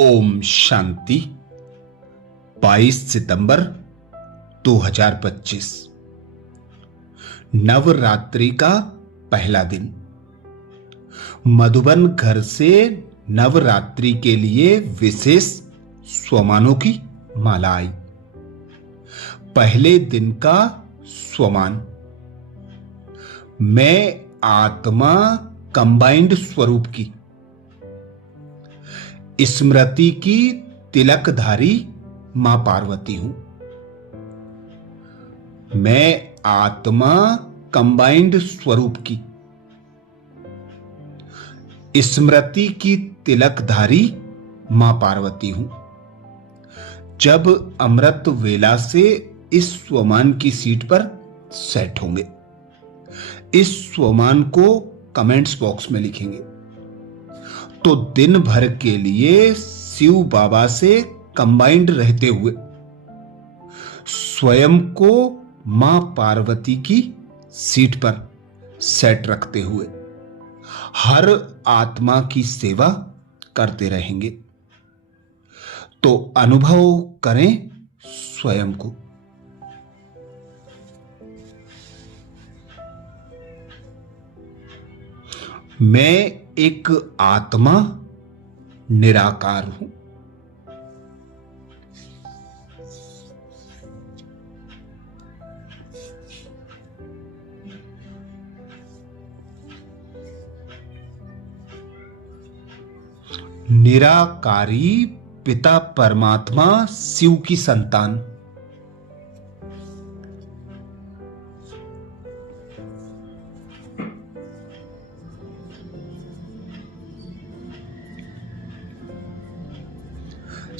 ओम शांति। 22 सितंबर 2025 नवरात्रि का पहला दिन। मधुबन घर से नवरात्रि के लिए विशेष स्वमानों की माला आई। पहले दिन का स्वमान। मैं आत्मा कंबाइंड स्वरूप की, स्मृति की तिलकधारी मां पार्वती हूं। मैं आत्मा कंबाइंड स्वरूप की, स्मृति की तिलकधारी मां पार्वती हूं। जब अमृत वेला से इस स्वमान की सीट पर सेट होंगे, इस स्वमान को कमेंट्स बॉक्स में लिखेंगे तो दिन भर के लिए शिव बाबा से कंबाइंड रहते हुए स्वयं को मां पार्वती की सीट पर सेट रखते हुए हर आत्मा की सेवा करते रहेंगे। तो अनुभव करें स्वयं को। मैं एक आत्मा निराकार हूं। निराकारी पिता परमात्मा शिव की संतान।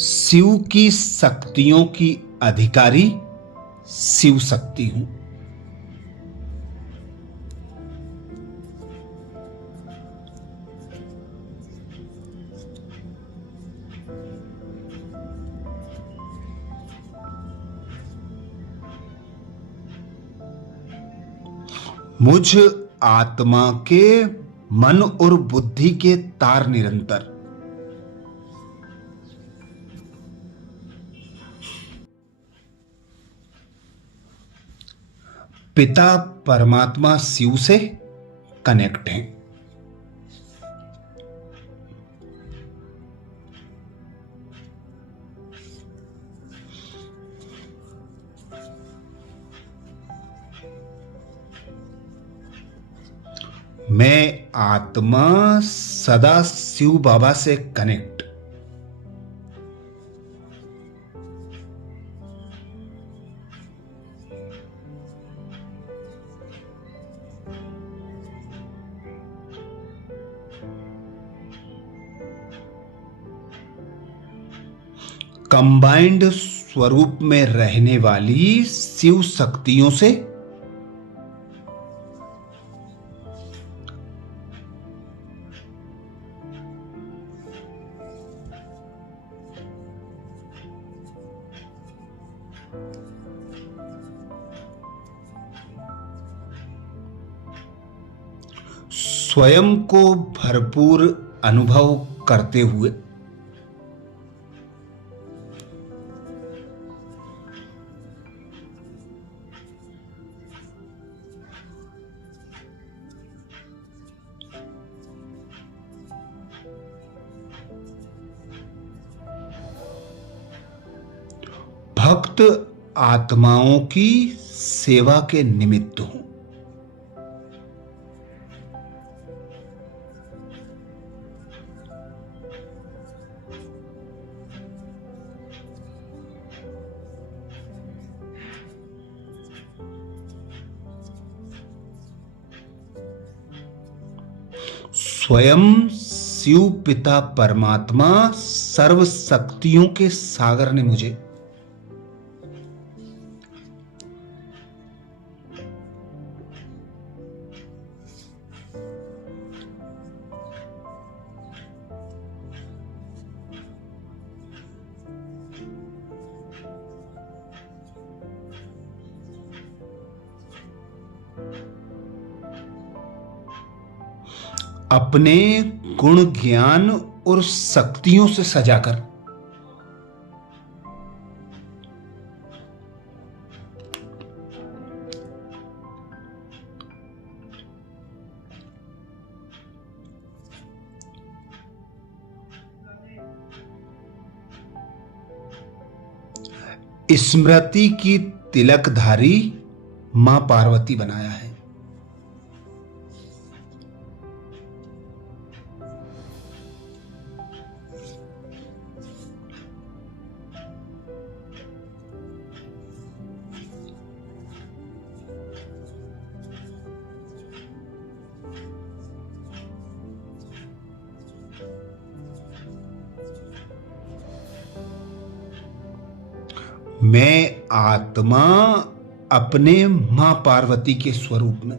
शिव की शक्तियों की अधिकारी शिव शक्ति हूं। मुझ आत्मा के मन और बुद्धि के तार निरंतर पिता परमात्मा शिव से कनेक्ट हैं। मैं आत्मा सदा शिव बाबा से कनेक्ट। कंबाइंड स्वरूप में रहने वाली शिव शक्तियों से स्वयं को भरपूर अनुभव करते हुए भक्त आत्माओं की सेवा के निमित्त हूं। स्वयं शिव पिता परमात्मा सर्व शक्तियों के सागर ने मुझे अपने गुण ज्ञान और शक्तियों से सजाकर स्मृति की तिलकधारी मां पार्वती बनाया है। मैं आत्मा अपने मां पार्वती के स्वरूप में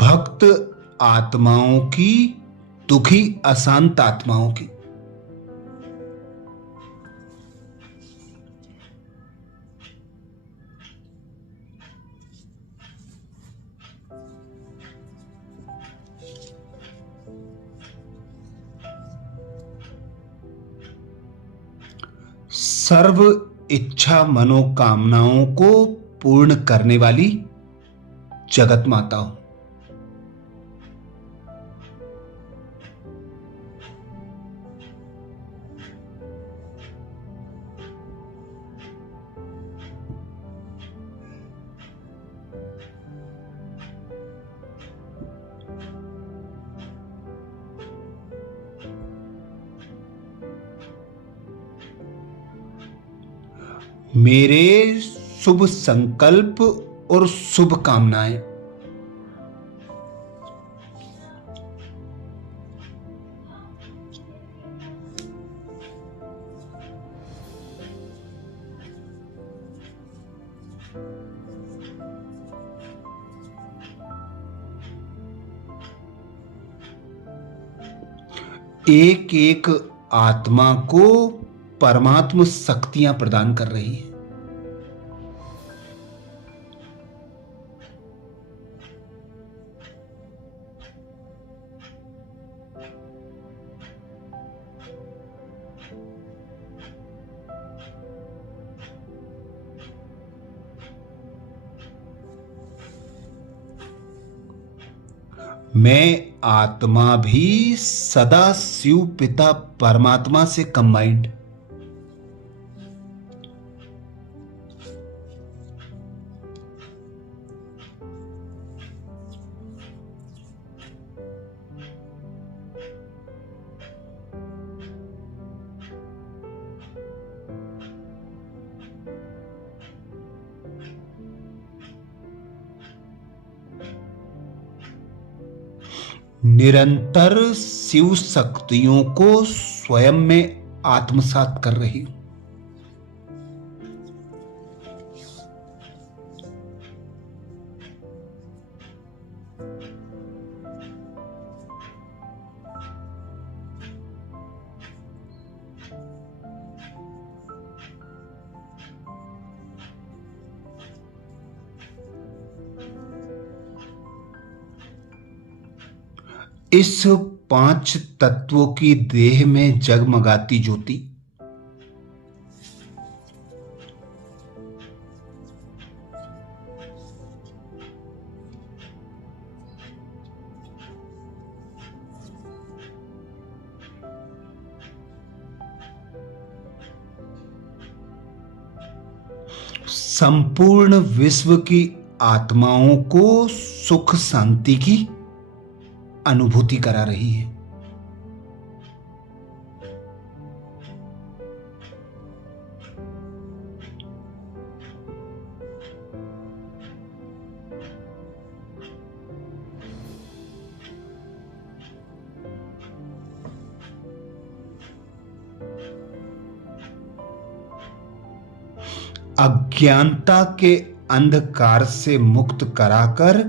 भक्त आत्माओं की, दुखी अशांत आत्माओं की सर्व इच्छा मनोकामनाओं को पूर्ण करने वाली जगत माता हूं। मेरे शुभ संकल्प और शुभ कामनाएं एक एक आत्मा को परमात्म शक्तियां प्रदान कर रही है। मैं आत्मा भी सदा शिव पिता परमात्मा से कंबाइंड निरंतर शिव शक्तियों को स्वयं में आत्मसात कर रही हूं। इस पांच तत्वों की देह में जगमगाती ज्योति संपूर्ण विश्व की आत्माओं को सुख शांति की अनुभूति करा रही है। अज्ञानता के अंधकार से मुक्त कराकर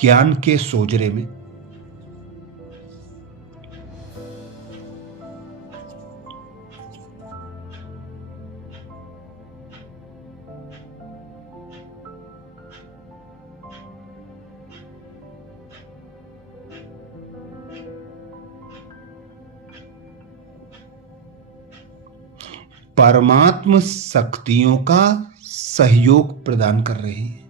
ज्ञान के सोजरे में। परमात्म शक्तियों का सहयोग प्रदान कर रही है।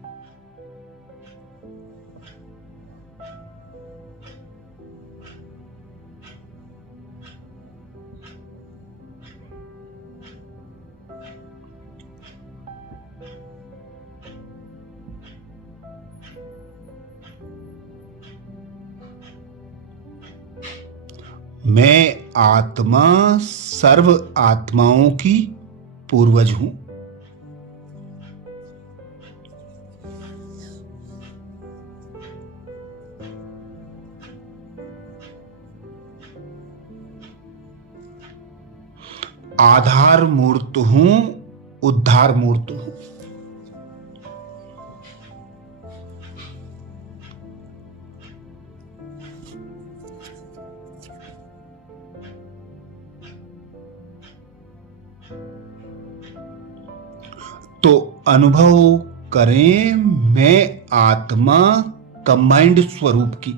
मैं आत्मा सर्व आत्माओं की पूर्वज हूं। आधार मूर्त हूं, उद्धार मूर्त हूं। तो अनुभव करें मैं आत्मा कंबाइंड स्वरूप की।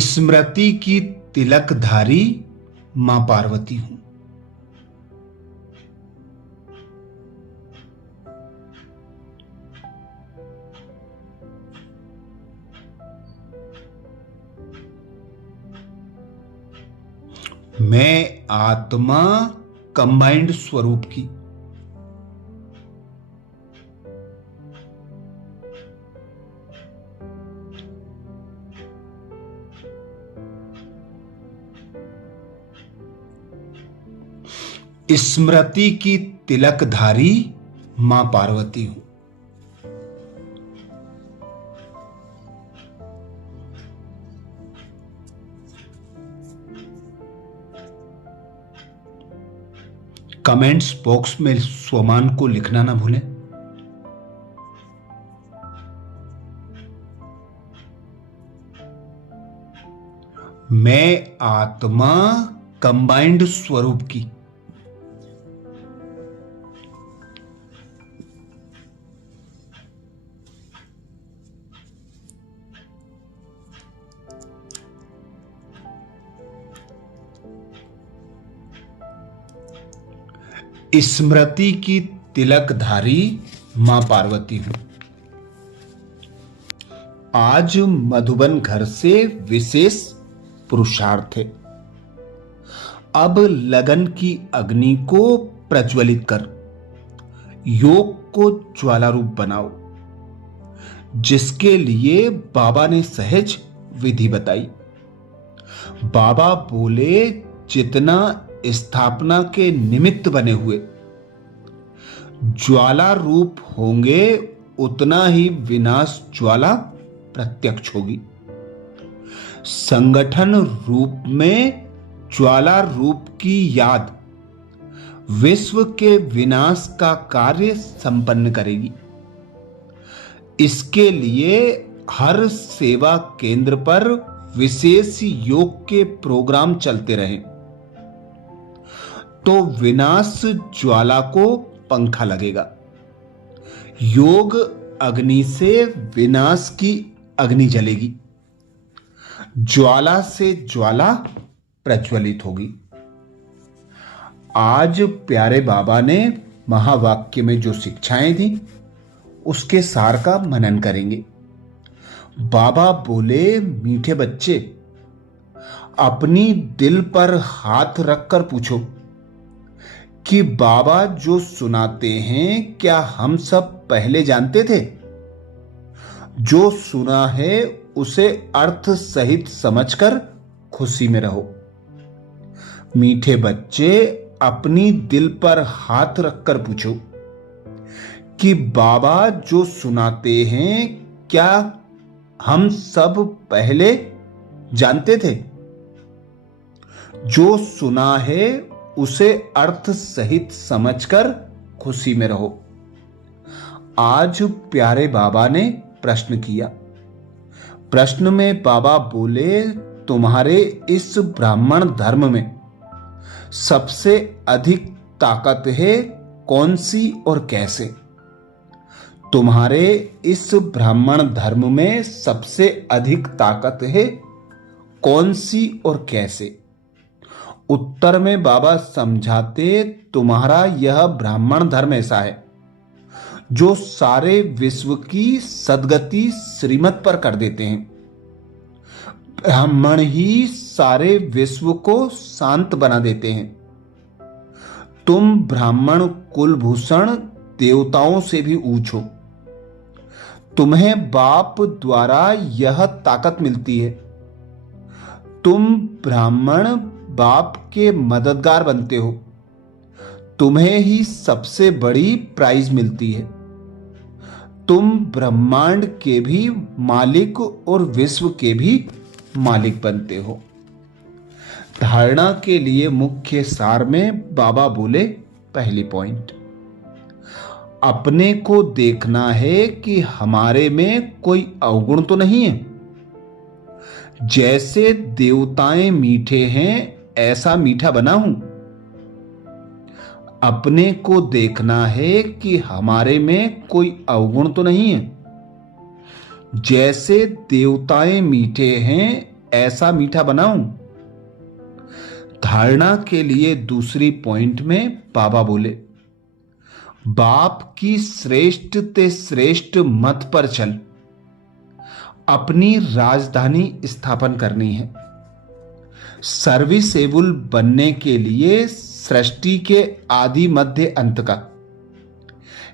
स्मृति की तिलकधारी मां पार्वती हूं। मैं आत्मा कंबाइंड स्वरूप की। स्मृति की तिलकधारी मां पार्वती हूं। कमेंट्स बॉक्स में स्वमान को लिखना ना भूलें। मैं आत्मा कंबाइंड स्वरूप की। स्मृति की तिलकधारी मां पार्वती हूं। आज मधुबन घर से विशेष पुरुषार्थ है। अब लगन की अग्नि को प्रज्वलित कर योग को ज्वाला रूप बनाओ, जिसके लिए बाबा ने सहज विधि बताई। बाबा बोले जितना स्थापना के निमित्त बने हुए ज्वाला रूप होंगे, उतना ही विनाश ज्वाला प्रत्यक्ष होगी। संगठन रूप में ज्वाला रूप की याद विश्व के विनाश का कार्य संपन्न करेगी। इसके लिए हर सेवा केंद्र पर विशेष योग के प्रोग्राम चलते रहें, तो विनाश ज्वाला को पंखा लगेगा। योग अग्नि से विनाश की अग्नि जलेगी, ज्वाला से ज्वाला प्रज्वलित होगी। आज प्यारे बाबा ने महावाक्य में जो शिक्षाएं दी, उसके सार का मनन करेंगे। बाबा बोले, मीठे बच्चे, अपनी दिल पर हाथ रखकर पूछो कि बाबा जो सुनाते हैं क्या हम सब पहले जानते थे? जो सुना है उसे अर्थ सहित समझकर खुशी में रहो। मीठे बच्चे, अपनी दिल पर हाथ रखकर पूछो कि बाबा जो सुनाते हैं क्या हम सब पहले जानते थे? जो सुना है उसे अर्थ सहित समझकर खुशी में रहो। आज प्यारे बाबा ने प्रश्न किया। प्रश्न में बाबा बोले, तुम्हारे इस ब्राह्मण धर्म में सबसे अधिक ताकत है कौन सी और कैसे? तुम्हारे इस ब्राह्मण धर्म में सबसे अधिक ताकत है कौन सी और कैसे? उत्तर में बाबा समझाते, तुम्हारा यह ब्राह्मण धर्म ऐसा है जो सारे विश्व की सद्गति श्रीमत पर कर देते हैं। ब्राह्मण ही सारे विश्व को शांत बना देते हैं। तुम ब्राह्मण कुलभूषण देवताओं से भी ऊंच हो। तुम्हें बाप द्वारा यह ताकत मिलती है। तुम ब्राह्मण बाप के मददगार बनते हो। तुम्हें ही सबसे बड़ी प्राइज मिलती है। तुम ब्रह्मांड के भी मालिक और विश्व के भी मालिक बनते हो। धारणा के लिए मुख्य सार में बाबा बोले, पहली पॉइंट, अपने को देखना है कि हमारे में कोई अवगुण तो नहीं है। जैसे देवताएं मीठे हैं ऐसा मीठा बना हूं। अपने को देखना है कि हमारे में कोई अवगुण तो नहीं है। जैसे देवताएं मीठे हैं ऐसा मीठा बनाऊं। धारणा के लिए दूसरी पॉइंट में बाबा बोले, बाप की श्रेष्ठ ते श्रेष्ठ मत पर चल। अपनी राजधानी स्थापन करनी है। सर्विसेबल बनने के लिए सृष्टि के आदि मध्य अंत का,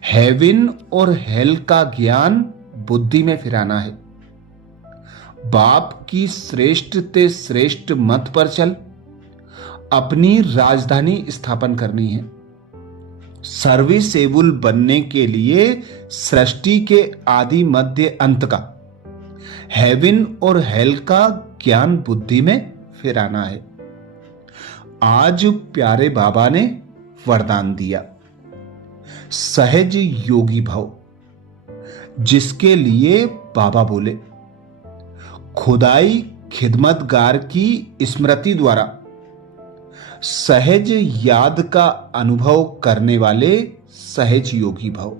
हेवन और हेल का ज्ञान बुद्धि में फिराना है। बाप की श्रेष्ठ ते श्रेष्ठ मत पर चल। अपनी राजधानी स्थापन करनी है। सर्विसेबल बनने के लिए सृष्टि के आदि मध्य अंत का, हेवन और हेल का ज्ञान बुद्धि में फिराना है। आज प्यारे बाबा ने वरदान दिया, सहज योगी भव, जिसके लिए बाबा बोले, खुदाई खिदमतगार की स्मृति द्वारा सहज याद का अनुभव करने वाले सहज योगी भव।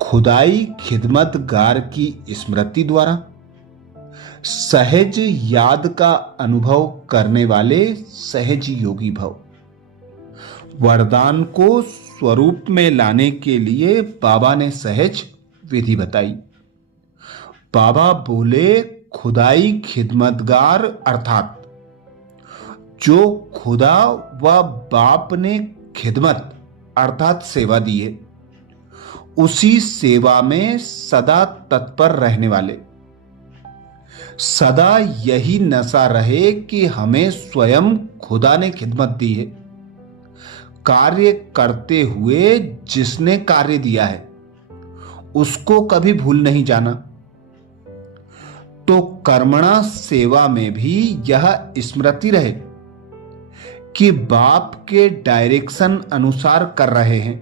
खुदाई खिदमतगार की स्मृति द्वारा सहज याद का अनुभव करने वाले सहज योगी भव। वरदान को स्वरूप में लाने के लिए बाबा ने सहज विधि बताई। बाबा बोले, खुदाई खिदमतगार अर्थात जो खुदा व बाप ने खिदमत अर्थात सेवा दी है, उसी सेवा में सदा तत्पर रहने वाले। सदा यही नशा रहे कि हमें स्वयं खुदा ने खिदमत दी है। कार्य करते हुए जिसने कार्य दिया है उसको कभी भूल नहीं जाना। तो कर्मणा सेवा में भी यह स्मृति रहे कि बाप के डायरेक्शन अनुसार कर रहे हैं,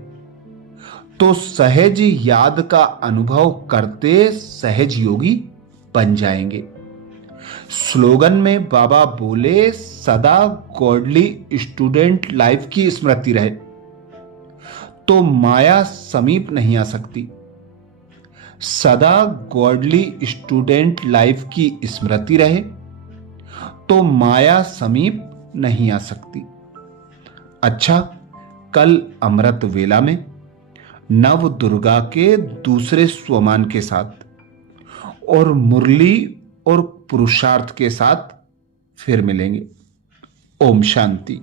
तो सहज याद का अनुभव करते सहज योगी बन जाएंगे। स्लोगन में बाबा बोले, सदा गॉडली स्टूडेंट लाइफ की स्मृति रहे तो माया समीप नहीं आ सकती। सदा गॉडली स्टूडेंट लाइफ की स्मृति रहे तो माया समीप नहीं आ सकती। अच्छा, कल अमृत वेला में नव दुर्गा के दूसरे स्वमान के साथ और मुरली और पुरुषार्थ के साथ फिर मिलेंगे। ओम शांति।